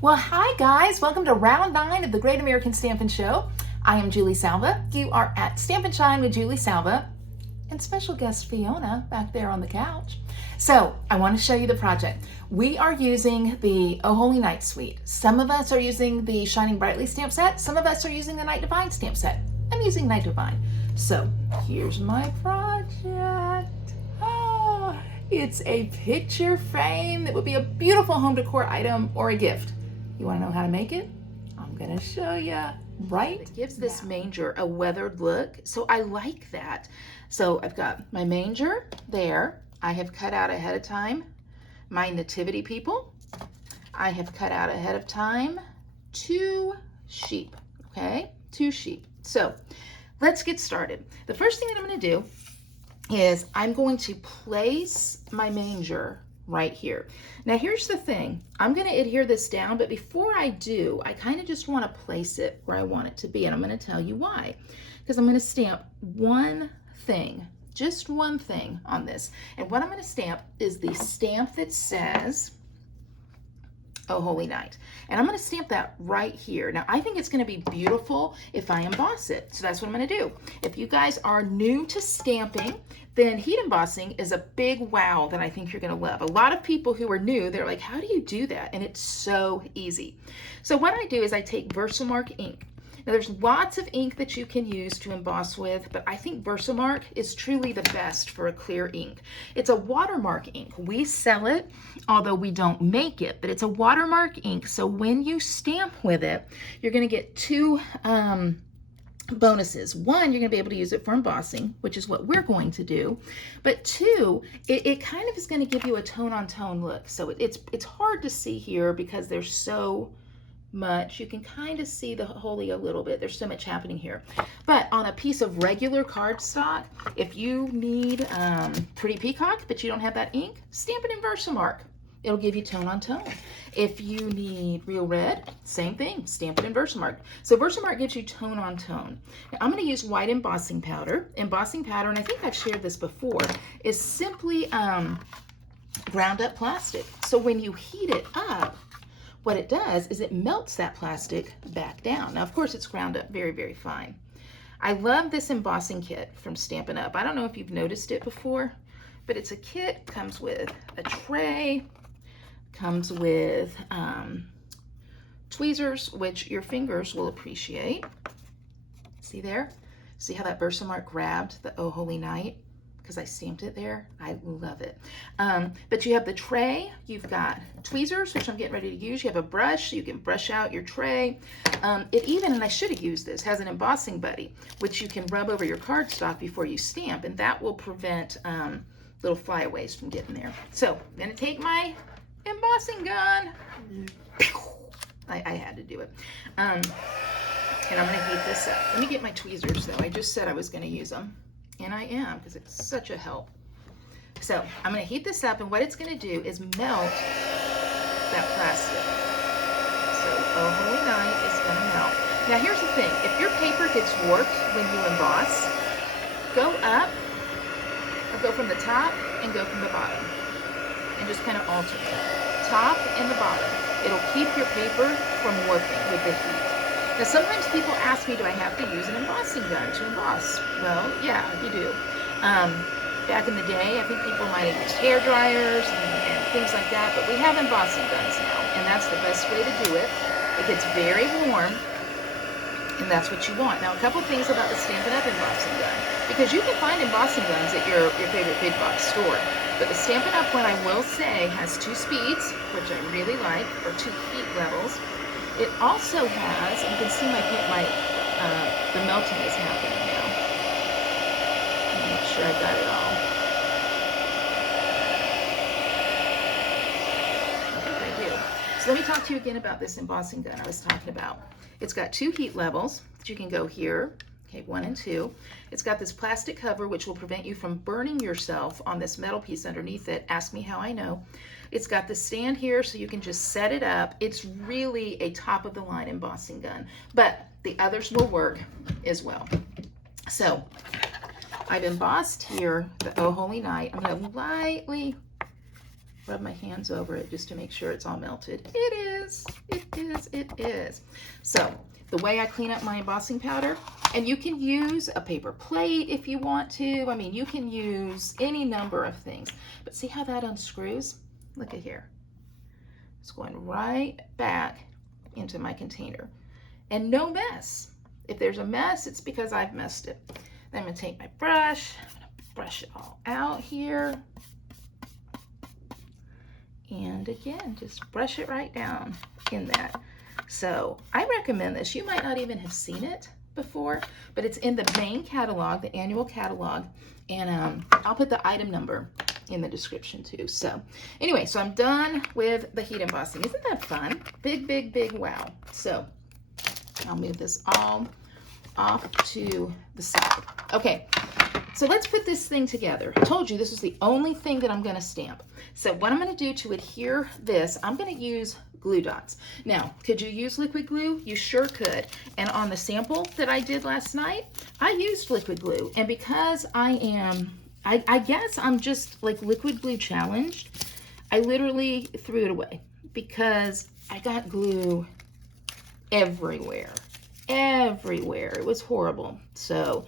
Well, hi guys, welcome to round 9 of the Great American Stampin Show. I am Julie Salva. You are at Stampin' Shine with Julie Salva and special guest Fiona back there on the couch. So I want to show you the project. We are using the Oh Holy Night suite. Some of us are using the Shining Brightly stamp set. Some of us are using the Night Divine stamp set. I'm using Night Divine. So here's my project. It's a picture frame that would be a beautiful home decor item or a gift. You want to know how to make it? I'm going to show you right. It gives this manger a weathered look, so I like that. So I've got my manger there. I have cut out ahead of time my nativity people. I have cut out ahead of time 2 sheep, okay? 2 sheep. So let's get started. The first thing that I'm going to do is I'm going to place my manger right here. Now here's the thing, I'm going to adhere this down, but before I do, I kind of just want to place it where I want it to be, and I'm going to tell you why. Because I'm going to stamp one thing, just one thing on this. And what I'm going to stamp is the stamp that says Oh Holy Night. And I'm going to stamp that right here. Now, I think it's going to be beautiful if I emboss it. So that's what I'm going to do. If you guys are new to stamping, then heat embossing is a big wow that I think you're going to love. A lot of people who are new, they're like, how do you do that? And it's so easy. So what I do is I take Versamark ink. Now there's lots of ink that you can use to emboss with, but I think Versamark is truly the best for a clear ink. It's a watermark ink. We sell it, although we don't make it, but it's a watermark ink. So when you stamp with it, you're going to get 2 bonuses. 1, you're going to be able to use it for embossing, which is what we're going to do. But 2, it kind of is going to give you a tone-on-tone look. So it's hard to see here because there's so much. You can kind of see the holy a little bit. There's so much happening here. But on a piece of regular cardstock, if you need Pretty Peacock, but you don't have that ink, stamp it in Versamark. It'll give you tone on tone. If you need real red, same thing, stamp it in Versamark. So Versamark gives you tone on tone. Now, I'm going to use white embossing powder. Embossing powder, and I think I've shared this before, is simply ground up plastic. So when you heat it up, what it does is it melts that plastic back down. Now, of course, it's ground up very, very fine. I love this embossing kit from Stampin' Up. I don't know if you've noticed it before, but it's a kit, comes with a tray, comes with tweezers, which your fingers will appreciate. See there? See how that Versamark grabbed the Oh Holy Night? Because I stamped it there. I love it. But you have the tray, you've got tweezers, which I'm getting ready to use. You have a brush, so you can brush out your tray. It even, and I should have used this, has an embossing buddy, which you can rub over your cardstock before you stamp, and that will prevent little flyaways from getting there. So I'm gonna take my embossing gun. I had to do it. And I'm gonna heat this up. Let me get my tweezers though. I just said I was gonna use them. And I am, because it's such a help. So I'm going to heat this up, and what it's going to do is melt that plastic. So Oh Holy Night is going to melt. Now here's the thing. If your paper gets warped when you emboss, go up, or go from the top and go from the bottom. And just kind of alternate. Top and the bottom. It'll keep your paper from warping with the heat. Now, sometimes people ask me, do I have to use an embossing gun to emboss? Well, yeah, you do. Back in the day, I think people might have used hair dryers and things like that, but we have embossing guns now, and that's the best way to do it. It gets very warm, and that's what you want. Now, a couple things about the Stampin' Up! Embossing gun, because you can find embossing guns at your favorite big box store, but the Stampin' Up! One, I will say, has 2 speeds, which I really like, or 2 heat levels. It also has, you can see the melting is happening now. Let me make sure I got it all. I think I do. So let me talk to you again about this embossing gun I was talking about. It's got 2 heat levels that you can go here. Okay, 1 and 2. It's got this plastic cover which will prevent you from burning yourself on this metal piece underneath it. Ask me how I know. It's got the stand here so you can just set it up. It's really a top-of-the-line embossing gun, but the others will work as well. So I've embossed here the Oh Holy Night. I'm going to lightly rub my hands over it just to make sure it's all melted. It is. It is, it is. So the way I clean up my embossing powder, and you can use a paper plate if you want to. I mean, you can use any number of things. But see how that unscrews? Look at here. It's going right back into my container. And no mess. If there's a mess, it's because I've messed it. Then I'm going to take my brush. I'm going to brush it all out here. And again, just brush it right down in that. So I recommend this. You might not even have seen it before, but it's in the main catalog, the annual catalog. And I'll put the item number in the description too. So anyway, so I'm done with the heat embossing. Isn't that fun? Big, big, big wow. So I'll move this all off to the side. Okay, so let's put this thing together. I told you this is the only thing that I'm going to stamp. So what I'm going to do to adhere this, I'm going to use glue dots. Now, could you use liquid glue? You sure could. And on the sample that I did last night, I used liquid glue. And because I guess I'm just like liquid glue challenged, I literally threw it away because I got glue everywhere. Everywhere. It was horrible. So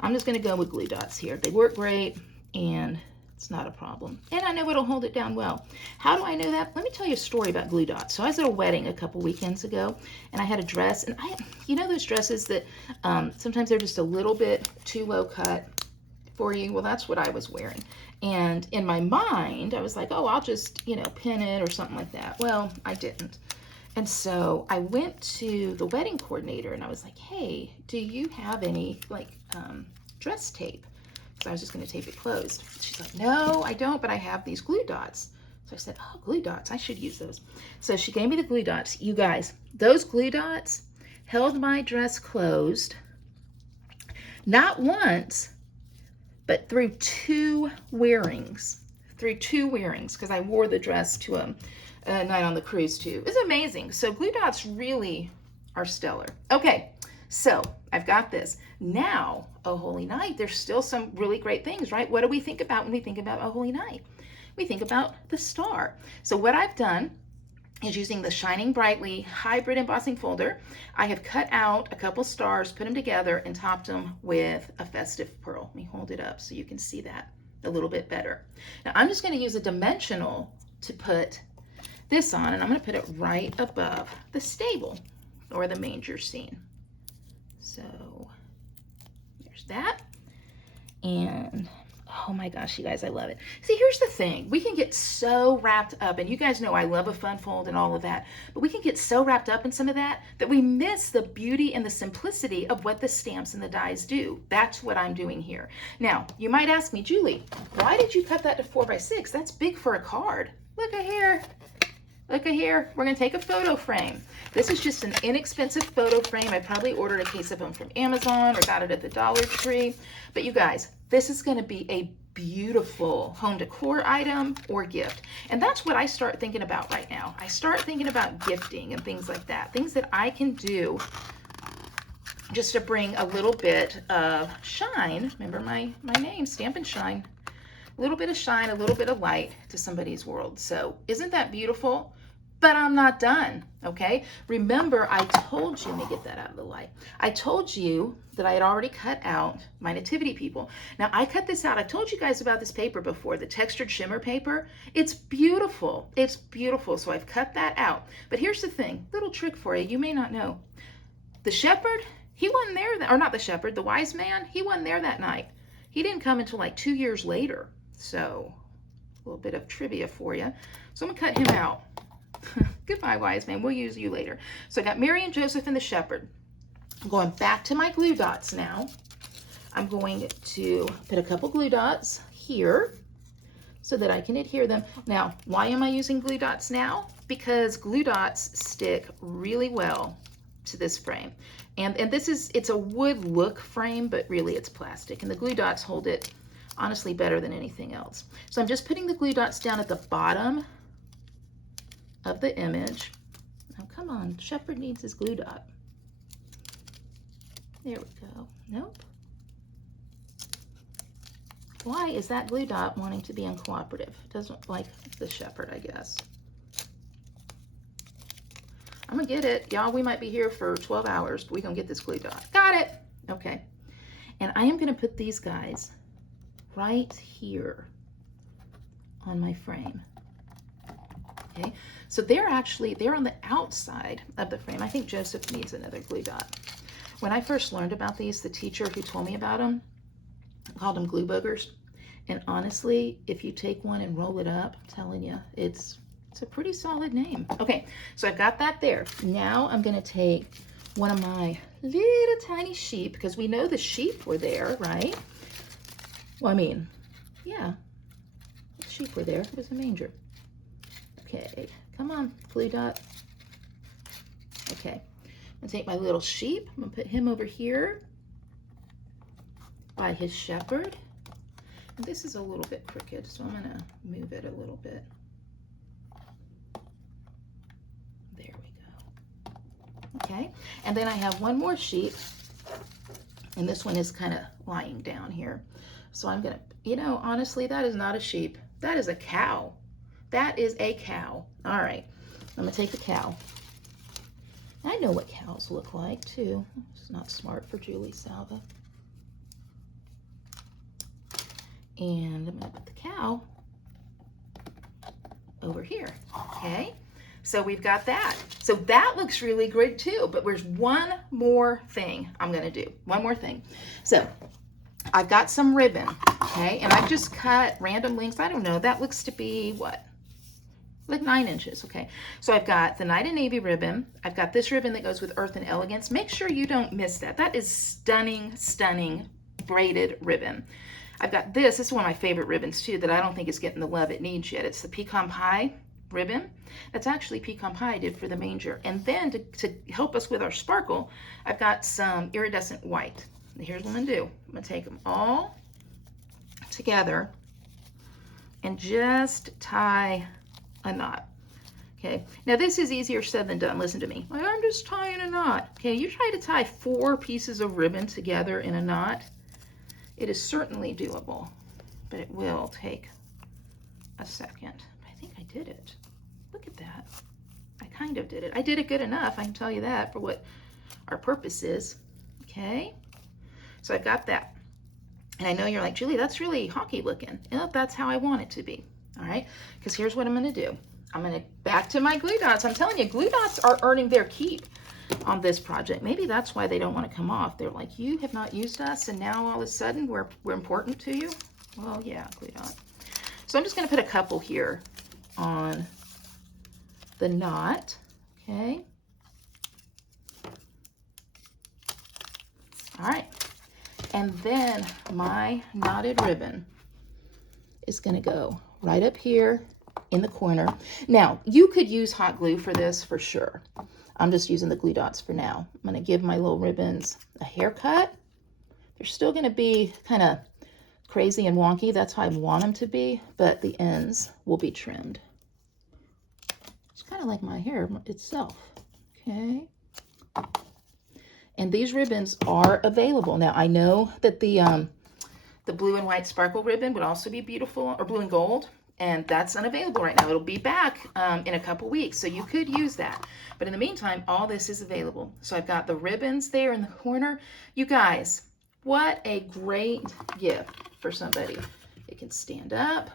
I'm just going to go with glue dots here. They work great and it's not a problem. And I know it'll hold it down well. How do I know that? Let me tell you a story about glue dots. So I was at a wedding a couple weekends ago and I had a dress, and you know those dresses that sometimes they're just a little bit too low cut for you? Well, that's what I was wearing. And in my mind, I was like, oh, I'll just, pin it or something like that. Well, I didn't. And so I went to the wedding coordinator and I was like, hey, do you have any dress tape? So I was just going to tape it closed. She's like, no, I don't, but I have these glue dots. So I said, oh, glue dots, I should use those. So she gave me the glue dots. You guys, those glue dots held my dress closed, not once, but through two wearings, because I wore the dress to a night on the cruise too. It's amazing. So glue dots really are stellar. Okay, so I've got this. Now, Oh Holy Night, there's still some really great things, right? What do we think about when we think about Oh Holy Night? We think about the star. So what I've done is using the Shining Brightly hybrid embossing folder, I have cut out a couple stars, put them together, and topped them with a festive pearl. Let me hold it up so you can see that a little bit better. Now I'm just going to use a dimensional to put this on, and I'm going to put it right above the stable or the manger scene. So there's that. And oh my gosh, you guys, I love it. See, here's the thing. We can get so wrapped up, and you guys know I love a fun fold and all of that, but we can get so wrapped up in some of that we miss the beauty and the simplicity of what the stamps and the dies do. That's what I'm doing here. Now, you might ask me, Julie, why did you cut that to 4x6? That's big for a card. Look at here. Look at here. We're going to take a photo frame. This is just an inexpensive photo frame. I probably ordered a case of them from Amazon or got it at the Dollar Tree. But you guys, this is going to be a beautiful home decor item or gift. And that's what I start thinking about right now. I start thinking about gifting and things like that. Things that I can do just to bring a little bit of shine. Remember my name, Stampin' Shine. A little bit of shine, a little bit of light to somebody's world. So isn't that beautiful? But I'm not done, okay? Remember, I told you, let me get that out of the light. I told you that I had already cut out my nativity people. Now, I cut this out. I told you guys about this paper before, the textured shimmer paper. It's beautiful. It's beautiful. So I've cut that out. But here's the thing, little trick for you. You may not know. The shepherd, he wasn't there, or not the shepherd, the wise man, he wasn't there that night. He didn't come until like 2 years later. So a little bit of trivia for you. So I'm gonna cut him out. Goodbye, wise man. We'll use you later. So I got Mary and Joseph and the shepherd. I'm going back to my glue dots now. I'm going to put a couple glue dots here so that I can adhere them. Now, why am I using glue dots now? Because glue dots stick really well to this frame. And this is, it's a wood look frame, but really it's plastic. And the glue dots hold it honestly better than anything else. So I'm just putting the glue dots down at the bottom of the image. Now come on, shepherd needs his glue dot. There we go. Nope. Why is that glue dot wanting to be uncooperative? It doesn't like the shepherd, I guess. I'm gonna get it. Y'all, we might be here for 12 hours, but we're gonna get this glue dot. Got it. Okay. And I am gonna put these guys right here on my frame. Okay, so they're on the outside of the frame. I think Joseph needs another glue dot. When I first learned about these, the teacher who told me about them called them glue boogers. And honestly, if you take one and roll it up, I'm telling you, it's a pretty solid name. Okay, so I've got that there. Now I'm gonna take one of my little tiny sheep, because we know the sheep were there, right? Well, I mean, yeah, the sheep were there. It was a manger. Okay, come on, glue dot. Okay, I'm gonna take my little sheep. I'm gonna put him over here by his shepherd. And this is a little bit crooked, so I'm gonna move it a little bit. There we go. Okay, and then I have one more sheep, and this one is kind of lying down here. So I'm gonna, you know, honestly, that is not a sheep. That is a cow. That is a cow. All right, I'm gonna take the cow. I know what cows look like too. It's not smart for Julie Salva. And I'm gonna put the cow over here, okay? So we've got that. So that looks really great too, but there's one more thing I'm gonna do, one more thing. So I've got some ribbon, okay? And I've just cut random lengths. I don't know, that looks to be what? Like 9 inches, okay? So I've got the Night and Navy ribbon. I've got this ribbon that goes with Earth and Elegance. Make sure you don't miss that. That is stunning, stunning braided ribbon. I've got this is one of my favorite ribbons too that I don't think is getting the love it needs yet. It's the Pecan Pie ribbon. That's actually Pecan Pie I did for the manger. And then to help us with our sparkle, I've got some iridescent white. Here's what I'm gonna do. I'm gonna take them all together and just tie a knot. Okay, now this is easier said than done. Listen to me. I'm just tying a knot. Okay, you try to tie 4 pieces of ribbon together in a knot. It is certainly doable, but it will take a second. I think I did it. Look at that. I kind of did it. I did it good enough, I can tell you that, for what our purpose is. Okay, so I've got that. And I know you're like, Julie, that's really hockey looking. Yep, that's how I want it to be. All right, because here's what I'm gonna do. I'm gonna back to my glue dots. I'm telling you, glue dots are earning their keep on this project. Maybe that's why they don't want to come off. They're like, you have not used us, and now all of a sudden we're important to you. Well, yeah, glue dot. So I'm just going to put a couple here on the knot. Okay. All right. And then my knotted ribbon is going to go right up here in the corner. Now, you could use hot glue for this for sure. I'm just using the glue dots for now. I'm gonna give my little ribbons a haircut. They're still gonna be kind of crazy and wonky. That's how I want them to be, but the ends will be trimmed. It's kind of like my hair itself, okay? And these ribbons are available. Now, I know that the blue and white sparkle ribbon would also be beautiful, or blue and gold, and that's unavailable right now. It'll be back in a couple weeks, so you could use that. But in the meantime, all this is available. So I've got the ribbons there in the corner. You guys, what a great gift for somebody. It can stand up,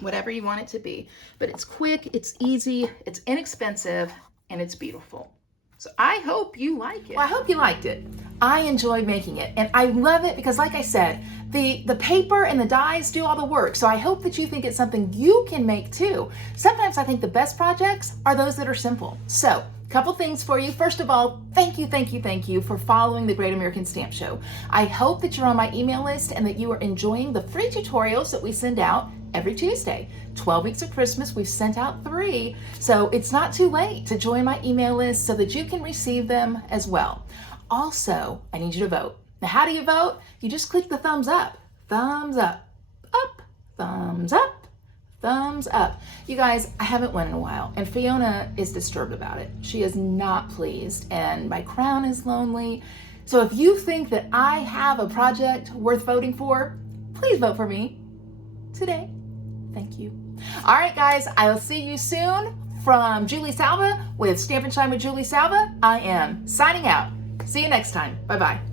whatever you want it to be. But it's quick, it's easy, it's inexpensive, and it's beautiful. So I hope you like it. Well, I hope you liked it. I enjoyed making it, and I love it because, like I said, the paper and the dies do all the work. So I hope that you think it's something you can make too. Sometimes I think the best projects are those that are simple. So, couple things for you. First of all, thank you for following the Great American Stamp Show. I hope that you're on my email list and that you are enjoying the free tutorials that we send out every Tuesday. 12 weeks of Christmas, we've sent out 3. So it's not too late to join my email list so that you can receive them as well. Also, I need you to vote. Now, how do you vote? You just click the thumbs up, thumbs up, thumbs up, thumbs up. You guys, I haven't won in a while, and Fiona is disturbed about it. She is not pleased, and my crown is lonely. So if you think that I have a project worth voting for, please vote for me today. Thank you. All right, guys, I'll see you soon from Julie Salva with Stampin' Shine with Julie Salva, I am signing out. See you next time. Bye-bye.